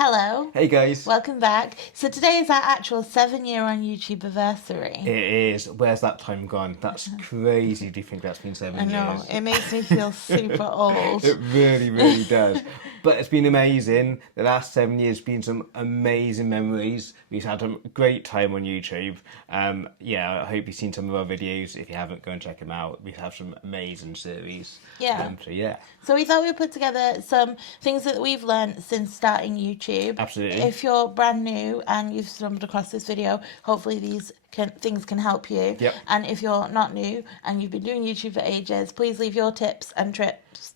Hello. Hey guys. Welcome back. So today is our actual 7-year on YouTube anniversary. It is. Where's that time gone? That's crazy. Do you think that's been I 7 know, years? it makes me feel super old. It really, really does. But it's been amazing. The last 7 years been some amazing memories. We've had a great time on YouTube. I hope you've seen some of our videos. If you haven't, go and check them out. We have some amazing series. Yeah. Yeah. So we thought we'd put together some things that we've learned since starting YouTube. Absolutely. If you're brand new and you've stumbled across this video, hopefully these things can help you. Yep. And if you're not new and you've been doing YouTube for ages, please leave your tips and tricks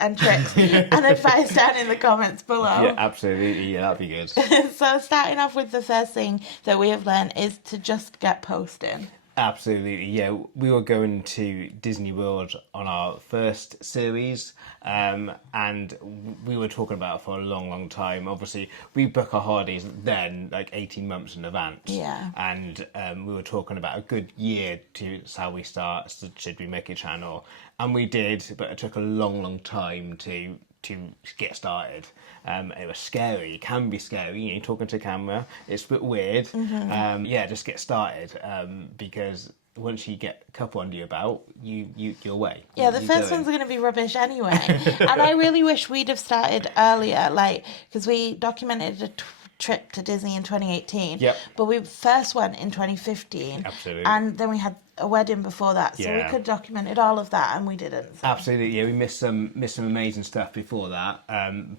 and advice down in the comments below. Yeah, absolutely. Yeah, that'd be good. So starting off with the first thing that we have learned is to just get posting. Absolutely, yeah. We were going to Disney World on our first series, and we were talking about it for a long, long time. Obviously, we book our holidays then, like 18 months in advance. Yeah. And we were talking about a good year to how we start, so should we make a channel? And we did, but it took a long, long time to get started. It was scary. It can be scary. You're talking to camera. It's a bit weird. Mm-hmm. Just get started because once you get a couple under your belt, you're away. Yeah, the first one's going to be rubbish anyway. And I really wish we'd have started earlier, because we documented a trip to Disney in 2018. Yep. But we first went in 2015. Absolutely. And then we had a wedding before that, so we Yeah. could documented all of that, and we didn't. So. Absolutely, yeah. We missed some amazing stuff before that,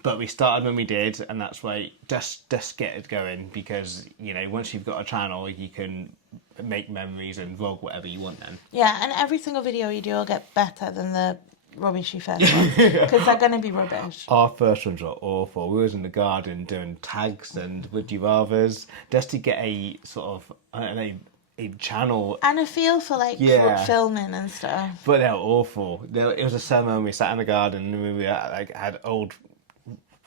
but we started when we did, and that's why just get it going, because once you've got a channel, you can make memories and vlog whatever you want then. Yeah, and every single video you do will get better than the rubbishy first ones, because they're going to be rubbish. Our first ones were awful. We was in the garden doing tags and would you rathers just to get a sort of, I don't know, a channel. And a feel for Yeah. filming and stuff. But they were awful. It was a summer and we sat in the garden and we had old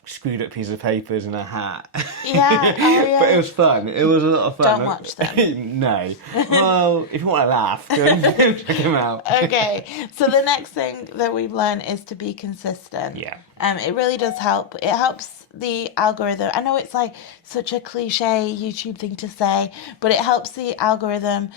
screwed up piece of papers and a hat. Yeah, oh yeah. But it was fun. It was a lot of fun. Don't watch them. No. Well, if you want to laugh, go and check them out. Okay, so the next thing that we've learned is to be consistent. Yeah. It really does help. It helps the algorithm. I know it's such a cliche YouTube thing to say, but it helps the algorithm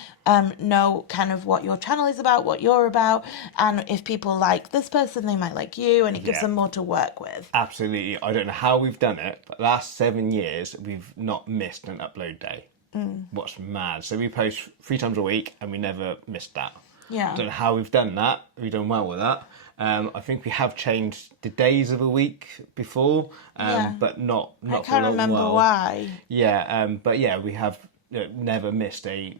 know kind of what your channel is about, what you're about, and if people like this person, they might like you, and it gives Yeah. them more to work with. Absolutely. I don't know how we've done it, but the last 7 years, we've not missed an upload day. What's mad. So we post 3 times a week, and we never missed that. Yeah. I don't know how we've done that. We've done well with that. I think we have changed the days of the week before, but not I for a can't long remember while. why. Yeah, but yeah, we have never missed a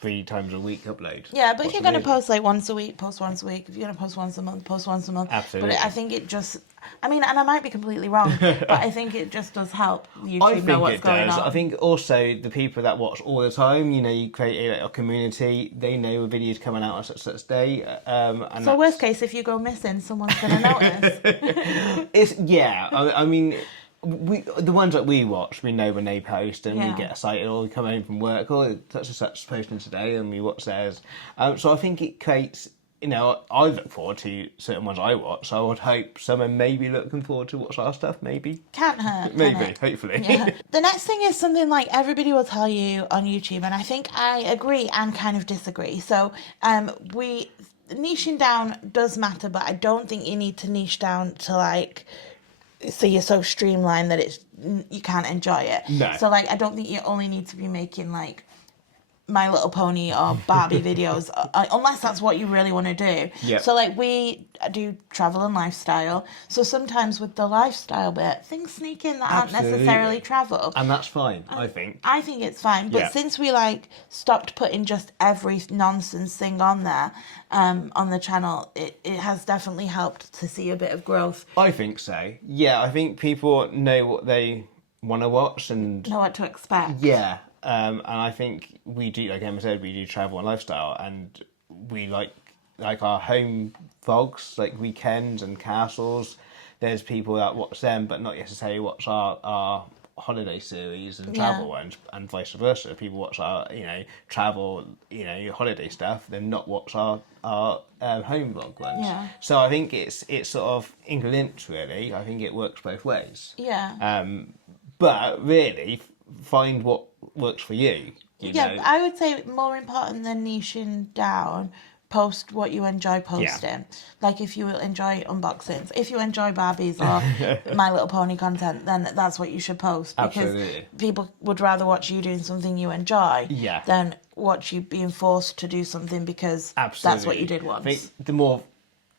3 times a week upload. Yeah, but if What's you're going to amazing. post once a week, post once a week. If you're going to post once a month, post once a month. Absolutely. But I think it just, and I might be completely wrong, but I think it just does help YouTube I know think what's it going does. on. I think also the people that watch all the time, you create a community. They know a video's coming out on such day. And So that's- worst case, if you go missing, someone's going to notice. I mean, the ones that we watch, we know when they post, and Yeah. we get excited, or we come home from work, or such and such posting today, and we watch theirs. So I think it creates. I look forward to certain ones I watch. So I would hope someone may be looking forward to watch our stuff. Maybe, Can't hurt. can maybe, it? hopefully. Yeah. The next thing is something like everybody will tell you on YouTube, and I think I agree and kind of disagree. So niching down does matter, but I don't think you need to niche down to so you're so streamlined that you can't enjoy it. No. So I don't think you only need to be making My Little Pony or Barbie videos, unless that's what you really want to do. Yeah. So we do travel and lifestyle. So sometimes with the lifestyle bit, things sneak in that aren't Absolutely. necessarily travel. And that's fine, I think. I think it's fine, but Yeah. since we stopped putting just every nonsense thing on there, on the channel, it has definitely helped to see a bit of growth. I think so. Yeah, I think people know what they want to watch and Know what to expect. yeah. And I think we do, like Emma said, we do travel and lifestyle, and we like our home vlogs, like weekends and castles. There's people that watch them, but not necessarily watch our holiday series and travel ones, and vice versa. People watch our travel holiday stuff, then not watch our home vlog ones. Yeah. So I think it's sort of interlinked really. I think it works both ways. Yeah. But really, find what works for you. You know? I would say more important than niching down, post what you enjoy posting. Like if you enjoy unboxings, if you enjoy Barbies or My Little Pony content, then that's what you should post. Because Absolutely. people would rather watch you doing something you enjoy Yeah. than watch you being forced to do something because that's what you did once. I think the more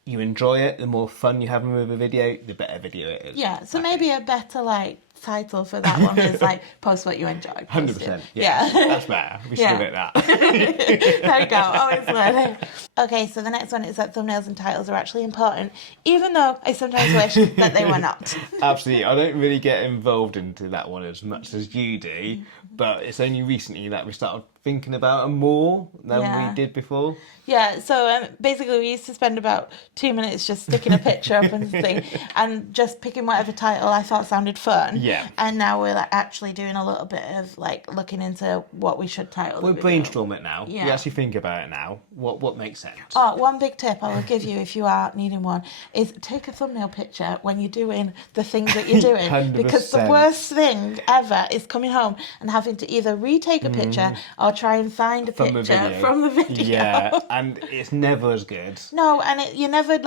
you enjoy it, the more fun you have with a video, the better video it is. Yeah, so maybe a better title for that one is post what you enjoy. 100%. Yeah. That's better. We should get that. There we go. Always learning. Okay, so the next one is that thumbnails and titles are actually important, even though I sometimes wish that they were not. Absolutely. I don't really get involved into that one as much as you do, but it's only recently that we started thinking about them more than we did before. Yeah, so basically we used to spend about 2 minutes just sticking a picture up and thing, and just picking whatever title I thought sounded fun. Yeah. And now we're actually doing a little bit of looking into what we should title. We'll brainstorm it now. Yeah. We actually think about it now. What makes sense? Oh, one big tip I will give you if you are needing one is take a thumbnail picture when you're doing the things that you're doing. 100%. Because the worst thing ever is coming home and having to either retake a picture or try and find a picture from the video. Yeah, and it's never as good. No, and you never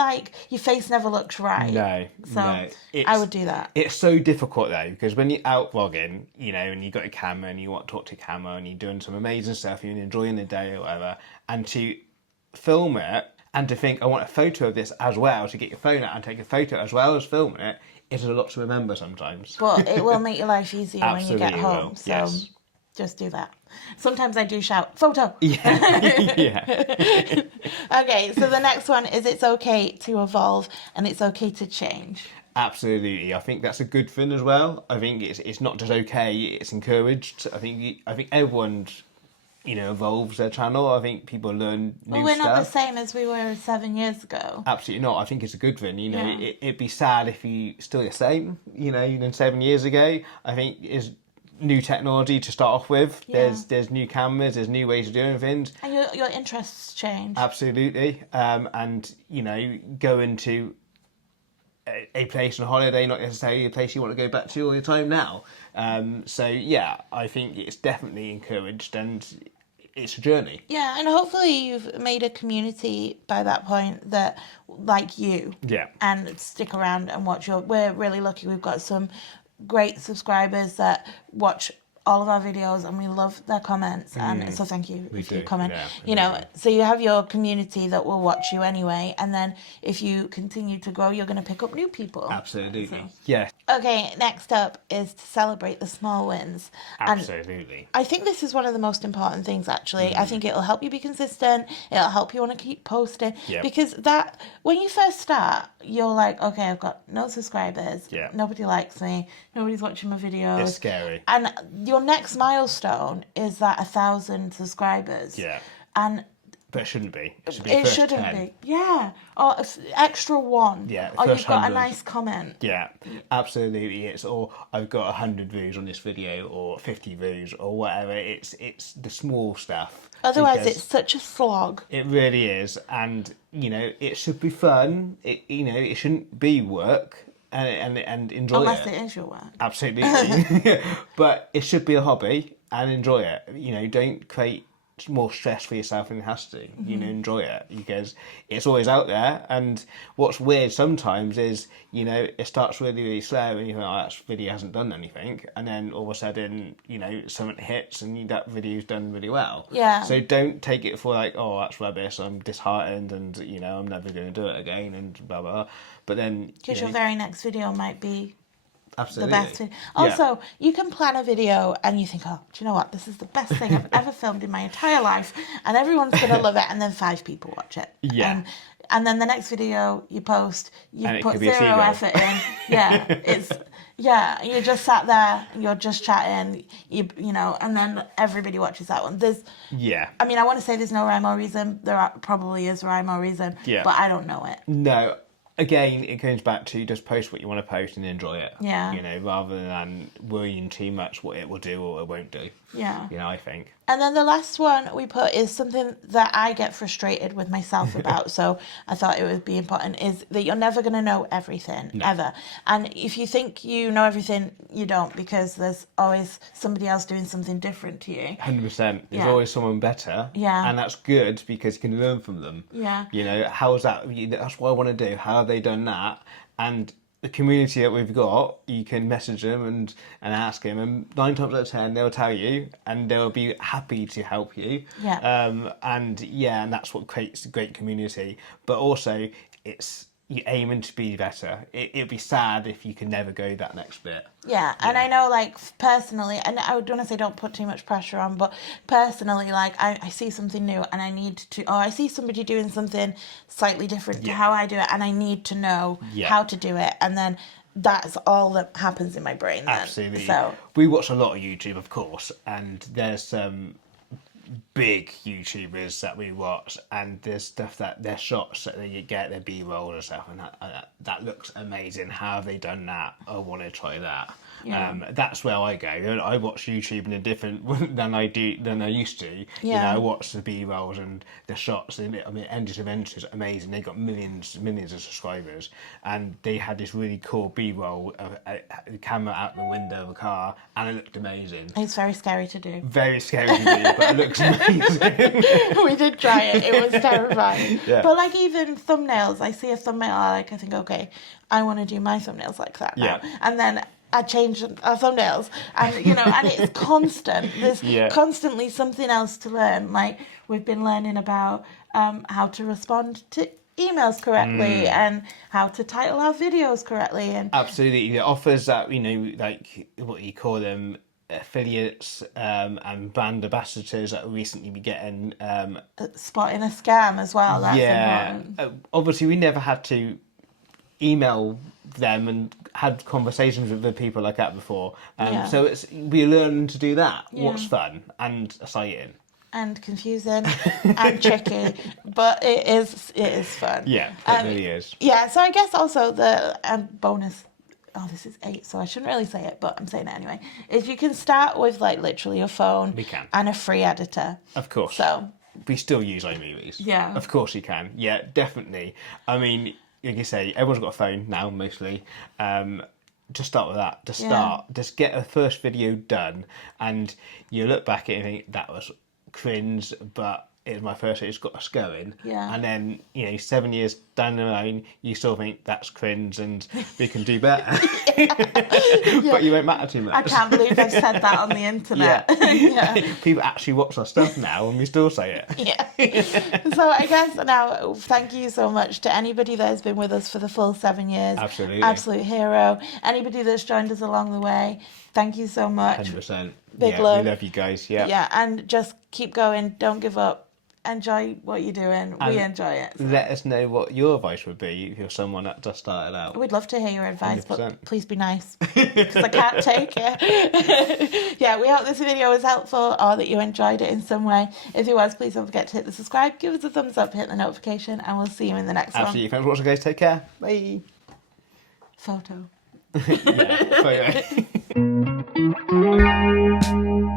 your face never looks right. No, so no. I would do that. It's so difficult though, because when you're out vlogging, and you've got your camera and you want to talk to your camera and you're doing some amazing stuff, you're enjoying the day or whatever, and to film it and to think, I want a photo of this as well, to get your phone out and take a photo as well as filming it, is a lot to remember sometimes. But it will make your life easier when you get home. Will. So yes. Just do that. Sometimes I do shout, photo. Yeah. Okay, so the next one is it's okay to evolve and it's okay to change. Absolutely, I think that's a good thing as well. I think it's not just okay; it's encouraged. I think everyone, evolves their channel. I think people learn new stuff. We're not the same as we were 7 years ago. Absolutely not. I think it's a good thing. It'd be sad if you still the same. Than 7 years ago. I think is new technology to start off with. Yeah. There's new cameras. There's new ways of doing things. And your interests change. Absolutely. And going to a place on holiday, not necessarily a place you want to go back to all the time now. So yeah, I think it's definitely encouraged and it's a journey. Yeah, and hopefully you've made a community by that point that like you. Yeah. And stick around and watch we're really lucky we've got some great subscribers that watch all of our videos and we love their comments and so thank you if you comment. So you have your community that will watch you anyway, and then if you continue to grow you're going to pick up new people. Absolutely. So. Yeah. Okay, next up is to celebrate the small wins. Absolutely. And I think this is one of the most important things actually. I think it'll help you be consistent, it'll help you want to keep posting. Yep. Because when you first start you're like, okay, I've got no subscribers, nobody likes me, nobody's watching my videos. It's scary. And your next milestone is that 1,000 subscribers. Yeah. But it shouldn't be. It shouldn't 10. be. Yeah. Or extra one. Yeah. Or First you've got 100. a nice comment. Yeah. Absolutely. It's I've got 100 views on this video or 50 views or whatever. It's the small stuff. Otherwise, it's such a slog. It really is, and it should be fun. It shouldn't be work. And enjoy Unless it. it is your work. Absolutely. But it should be a hobby and enjoy it. Don't create more stress for yourself than it has to. Enjoy it because it's always out there. And what's weird sometimes is, it starts really, really slow and you think, oh, that video hasn't done anything. And then all of a sudden, something hits and that video's done really well. Yeah. So don't take it for oh, that's rubbish, I'm disheartened and, I'm never going to do it again and blah, blah, blah. But then... Because your very next video might be absolutely the best. Also, you can plan a video and you think, oh, do you know what? This is the best thing I've ever filmed in my entire life and everyone's going to love it, and then 5 people watch it. Yeah. And then the next video you post, you put 0 effort in. Yeah, you're just sat there, you're just chatting, and then everybody watches that one. I want to say there's no rhyme or reason. There probably is rhyme or reason, but I don't know it. No, again, it comes back to just post what you want to post and enjoy it. Yeah. You know, rather than worrying too much what it will do or it won't do. Yeah. You know, I think. And then the last one we put is something that I get frustrated with myself about. So I thought it would be important, is that you're never going to know everything, ever. And if you think you know everything, you don't, because there's always somebody else doing something different to you. 100%. There's Yeah. always someone better. Yeah. And that's good because you can learn from them. Yeah. You know, how's that? That's what I want to do. How have they done that? And the community that we've got, you can message them and ask them, and 9 times out of 10 they'll tell you, and they'll be happy to help you. Yeah. And that's what creates a great community. But also, it's you're aiming to be better. It'd be sad if you can never go that next bit. Yeah, and I know, like, personally, and I would want to say don't put too much pressure on, but personally, like, I see something new and I need to, or I see somebody doing something slightly different to how I do it, and I need to know how to do it, and then that's all that happens in my brain then. Absolutely. So we watch a lot of YouTube, of course, and there's some big YouTubers that we watch, and there's stuff that their shots that they get, their B-roll and stuff, and that looks amazing. How have they done that? I want to try that. Yeah. That's where I go. I watch YouTube in a different than I used to. You know, I watch the B-rolls and the shots. I mean, Endless Adventures, amazing. They got millions of subscribers, and they had this really cool B-roll of the camera out the window of a car, and it looked amazing. it's very scary to do. Very scary to do, but it looks amazing. We did try it. It was terrifying. Yeah. But, like, even thumbnails, I see a thumbnail, I think, okay, I want to do my thumbnails like that now. Yeah. And then I change our thumbnails, and, you know, and it's constant. There's constantly something else to learn. Like, we've been learning about how to respond to emails correctly and how to title our videos correctly. And Absolutely. It offers that, you know, like, what you call them, affiliates and brand ambassadors that recently be getting spotting a scam as well. That's important. Obviously we never had to email them and had conversations with the people like that before, so we learn to do that. What's fun and exciting and confusing and tricky, but it is fun. Yeah, it really is. Yeah, so I guess also the bonus, this is 8, so I shouldn't really say it, but I'm saying it anyway, is you can start with, like, literally a phone and a free editor. Of course. So we still use iMovies. Yeah. Of course you can. Yeah, definitely. I mean, like you say, everyone's got a phone now, mostly. Just start with that. Just get a first video done, and you look back at it and think, that was cringe, but it was my first, it's got us going. Yeah. And then, you know, 7 years down the line, you still think that's cringe and we can do better. But you won't matter too much. I can't believe I've said that on the internet. People actually watch our stuff now and we still say it. Yeah. So I guess now, thank you so much to anybody that has been with us for the full 7 years. Absolutely. Absolute hero. Anybody that's joined us along the way, thank you so much. 100%. Big love. We love you guys. Yeah. Yeah, and just keep going. Don't give up. Enjoy what you're doing. We enjoy it. So. Let us know what your advice would be if you're someone that just started out. We'd love to hear your advice, 100%. but please be nice, because I can't take it. Yeah, we hope this video was helpful, or that you enjoyed it in some way. If it was, please don't forget to hit the subscribe, give us a thumbs up, hit the notification, and we'll see you in the next Absolutely. Thanks for watching, guys. Take care. Bye. one. Photo. Yeah, photo.